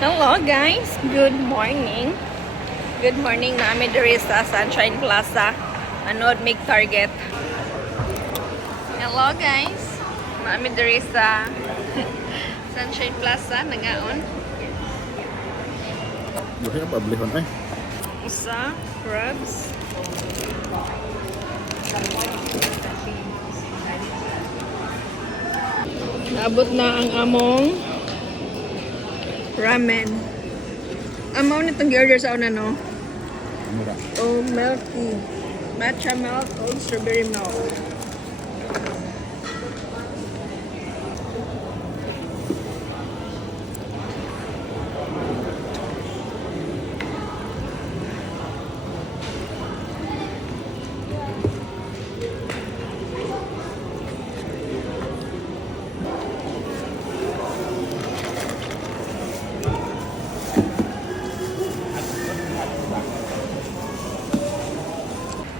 Hello guys, good morning. Good morning namin diri sa Sunshine Plaza. Anod mig Target. Hello guys. Namin diri sa Sunshine Plaza nangaon. Buhay ang pablihon ay. Usa, crabs. Naabot na ang among ramen. Amaw nitong gi-order sa una, no? Mura. Oh, milk tea. Matcha milk o strawberry milk.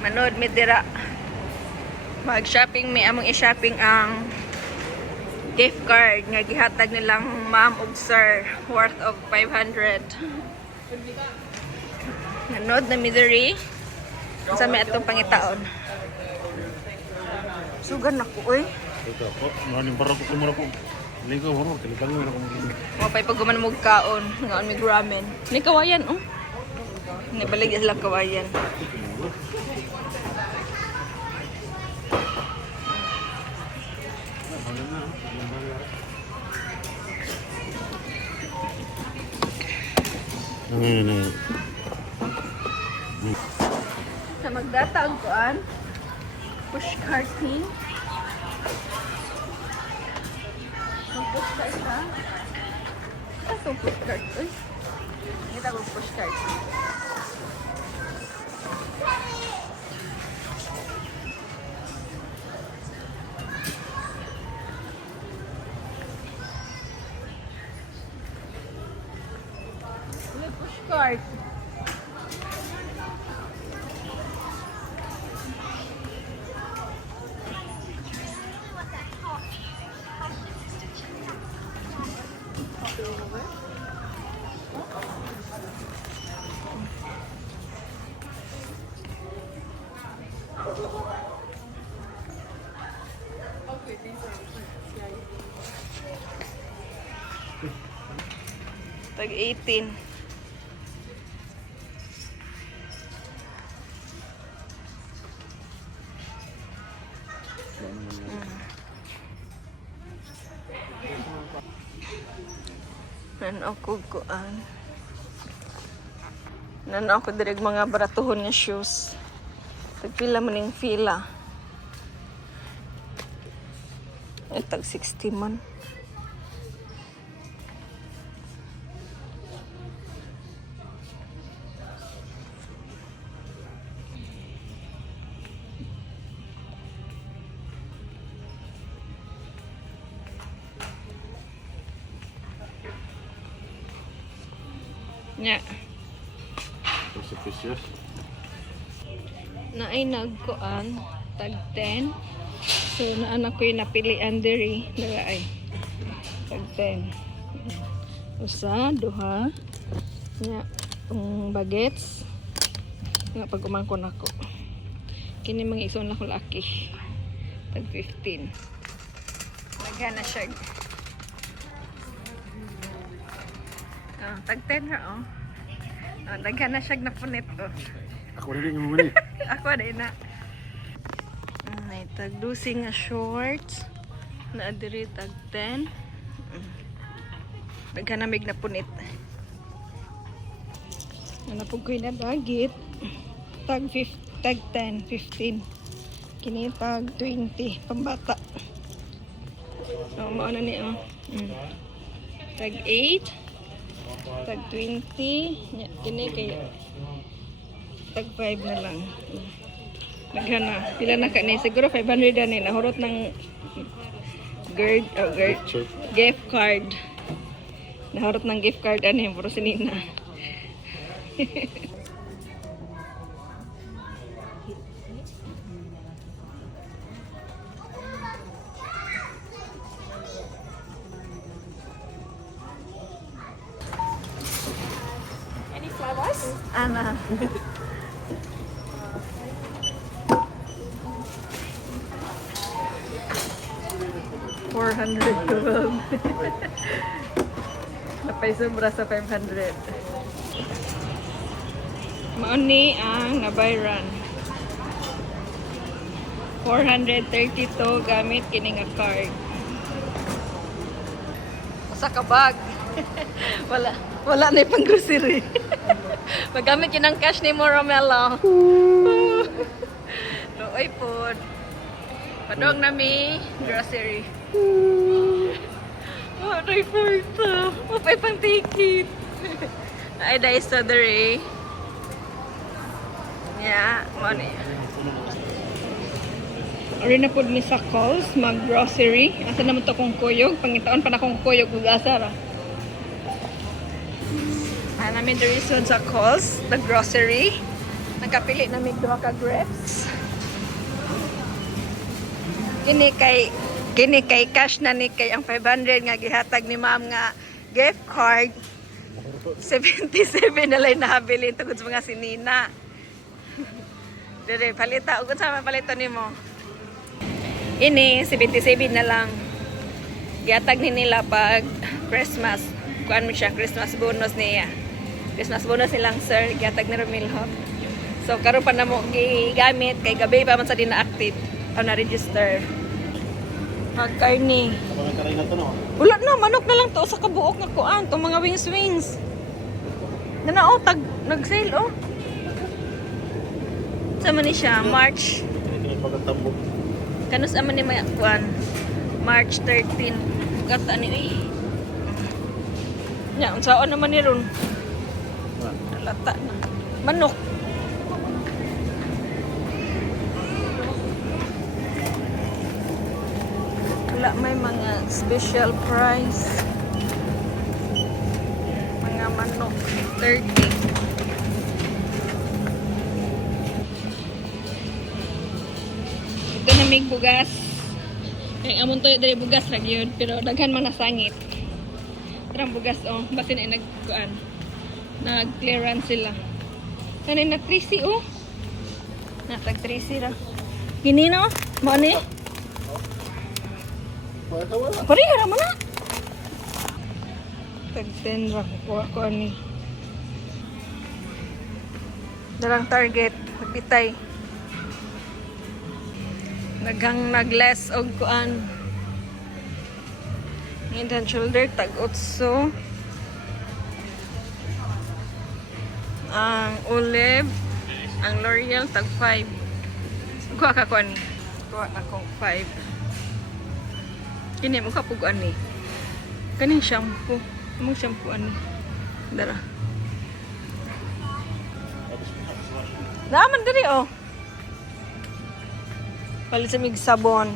Manood mi dira. Mag-shopping mi among i-shopping ang gift card nga gihatag nilang ma'am ug sir worth of 500. Manood na mi diri. Sa mi atong pangitaon. Sugan ako oy. Ito po, maraming para po kumura po. Ligo mo, kalitan mo na kung Mapay pag guman mo kaon nga mi ramen. Ni kawayan oh. Ni balig silang kawayan. Sa magdata ang kuan push carting. Ang push cart ha? Ito ang push cart. Uy. Ito ang push cart. May push cart. Tag 18. Nan ako kuan. Nan ako direg mga baratuhon nga shoes. Tagpila man ning fila. Tag 60 man. Nya. Suspicious. Na ay nagkuan tag 10. So naanak ko yung napilian diri dala ay tag 10. Usa, duha. Nya bagets. Nga pag umangkon ako. Kini mga ison na ko laki. Tag 15. Nagana siya. Tag 10 ra oh. Daghan na siya na punit oh. Ako rin yung muli. Ako din na. Ay tag dusing nga shorts. Na diri tag 10. Daghan na mig na punit. Ano pug koy na dagit. Tag 10, 15. Kini tag 20 pambata. So mao na ni oh. Tag 8. Tag 20, kini kay tag 5 na lang. Daghan na. Pila na ka ni? Siguro 500 na ni. Nahurot ng gift card. Nahurot ng gift card ani, puro sinina. Ana. $412. Napay sobra sa 500. Mauni ang nabayran. 432 gamit kini nga card. Usa ka bag. wala na pang grocery. Magamit yun ang cash ni mo, Romelo. Roy po. Padong nami grocery. Roy po ito. Mapay pang ticket. Ay, dahil sa dere. Yeah, money. Ari na po ni sa calls, mag-grocery. Asa naman to kong kuyog. Pangitaon pa na kong kuyog. Ug-asa ra. Namin the reason sa calls, the grocery. Nagkapili namin 2 ka grapes. Kini kay cash na ni kay ang 500 nga gihatag ni ma'am nga gift card. 77 na lang nahabilin tungod sa mga sinina. Dire palita ug sa palito nimo. Ini 77 na lang. Gihatag ni nila pag Christmas. Kuan mo siya Christmas bonus niya. Christmas bonus nilang sir, gihatag ni Romilho. So karon pa namo gigamit kay gabi pa man sa din na active o na register. Magkarni. Wala na, manok na lang to sa kabuok nga kuan, tong mga wings. Nanao tag nag-sale oh. Sama ni siya March. Kanus aman ni may kuan. March 13. Kata ni eh. Nya unsaon naman ni ron? Lata na. Manok. Wala may mga special price. Mga manok 30. Ito na may bugas. Kaya amon to dali bugas lang yun, pero daghan man nasangit. Tarang bugas oh, basin ay nagkuan. Nag-clearance sila. Kanay na 3C oh. Natag 3C ra. Kini no? Mo ni? Pareha ra man na. Tag 10 ra kuha ko ani. Darang target magbitay. Nag-less og kuan. Head and shoulder tag 8. Ang olive, ang L'Oreal tag 5. Kuha ka kuan. Kuha akong 5. Kini mo kapug ani. Kaning shampoo. Among shampoo ani. Dara. Naman diri oh. Palit sa mig sabon.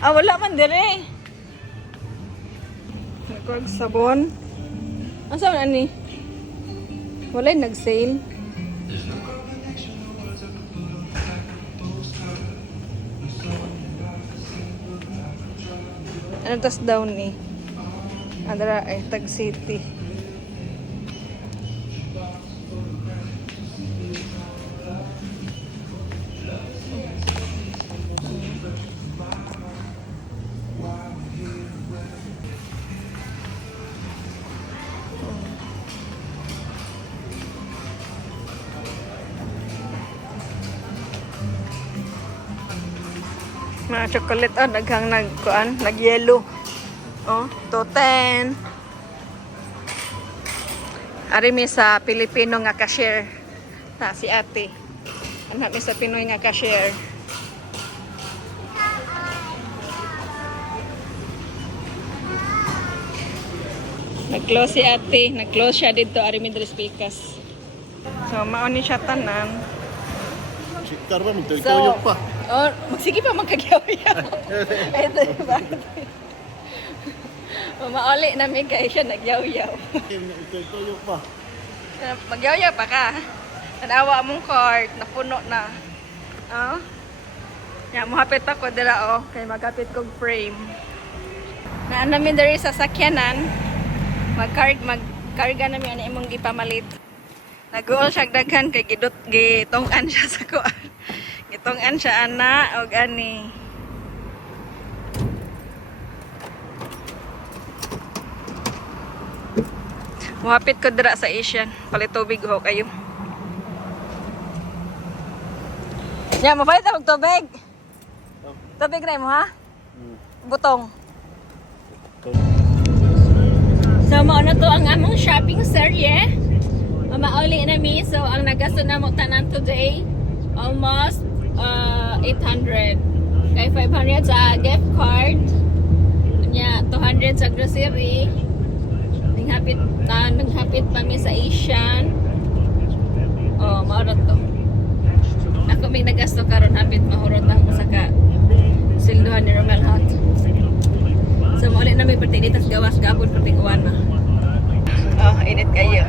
Ah, wala man diri. Nagkuha sabon. Asa man ani? Wala nag-sale. Ano tas daw ni? Andra ay Tag City. Mga chocolate oh, daghang nagkuan, nag-yellow. Oh, to 10. Ari mi sa Pilipino nga cashier. Ta si ate. Anak mi sa Pinoy nga cashier. Nag-close si ate, nag-close siya dito ari mi dres pikas. So mao ni siya tanan. Sikar ba magtoy-toyo pa. Oh, magsige pa magkagyaw-yaw. Ito ba? Mauli namin kay siya nagyaw-yaw. Magtoy-toyo pa. Magyaw-yaw pa ka. Tanawa mong cart, napuno na. Oh. Ya, muhapit ako dira oh, kay magapit kog frame. Naan namin diri sa sakyanan. Mag karga na mi ani imong gipamalit. Naguol siya daghan kay gitong-an siya sa kuan. Gitong-an siya ana og ani. Muhapit ko dira sa Asian. Palit tubig ho kayo. Ya, mapalit ako tubig. Tubig na mo ha? Butong. So, mauna to ang among shopping serye. Mauli na mi. So, ang nagasto na mo tanan today, almost 800. Kay 500 sa gift card. Nya 200 sa grocery. Naghapit pa mi sa Asian. Oh, maurot to. Ako may nagasto karon hapit mahurot ang saka silduhan ni Romel Hot. So, maulit na may pertinitas gawas gabon pertiguan na. Oh, init kayo.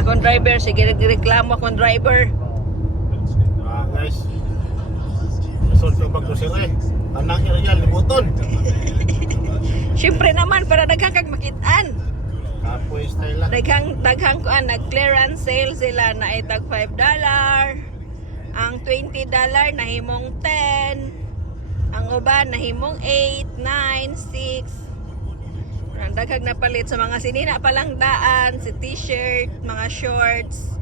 Akong driver, sige reklamo akong driver. Guys. Result yung pagdosire. Anak niya yan, libuton. Siyempre naman, para daghang kag makitaan. Kapoy style lang. Daghang ko nag-clearance sale sila na itag $5. Ang $20 nahimong 10. Ang uban nahimong 8, 9, 6. Ang daghang napalit sa mga sinina palang daan, si t-shirt, mga shorts.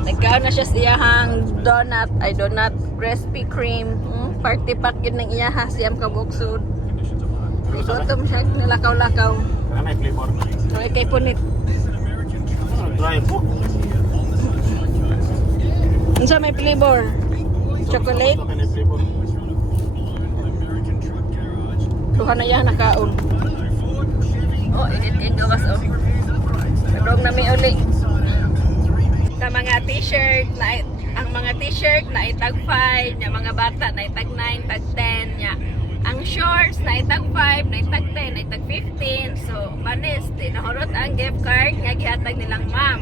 Nagkaon na siya sa iyahang donut, Krispy Kreme. Party pack yun ng iyaha, siyam kabuksod. Igutom siya, nilakaw-lakaw. Ano may flavor? Okay, kay punit. Dry po. Ano sa may flavor? Chocolate? Ano may flavor? Duha na yan, nakaon. Oh, edit gawas oh. Nagdog na may uli. Sa mga t-shirt, ang mga t-shirt na itag 5, yung mga bata na itag 9, tag 10, ya. Ang shorts na itag 5, na itag 10, na itag 15. So, panis, nahurot ang gift card nga gihatag nilang ma'am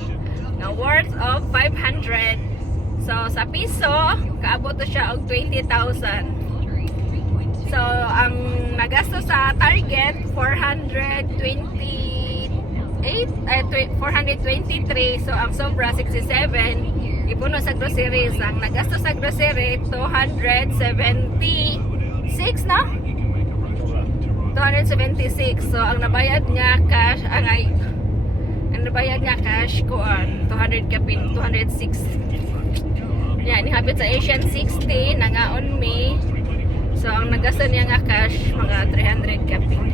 na worth of 500. So, sa piso, kaabot to siya og 20,000. So, ang nagasto sa Target, 423. So, ang sobra, 67. Ipuno sa groceries. Ang nagasto sa grocery, 276, no? 276. So, ang nabayad niya cash, ang nabayad niya cash, 200 kapin, 206. Yan, ihapit sa Asian 60, nangaon me. So, ang nagasto niya nga cash, mga 300 kapin.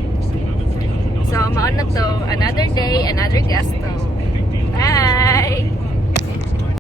So, maon na to. Another day, another gasto.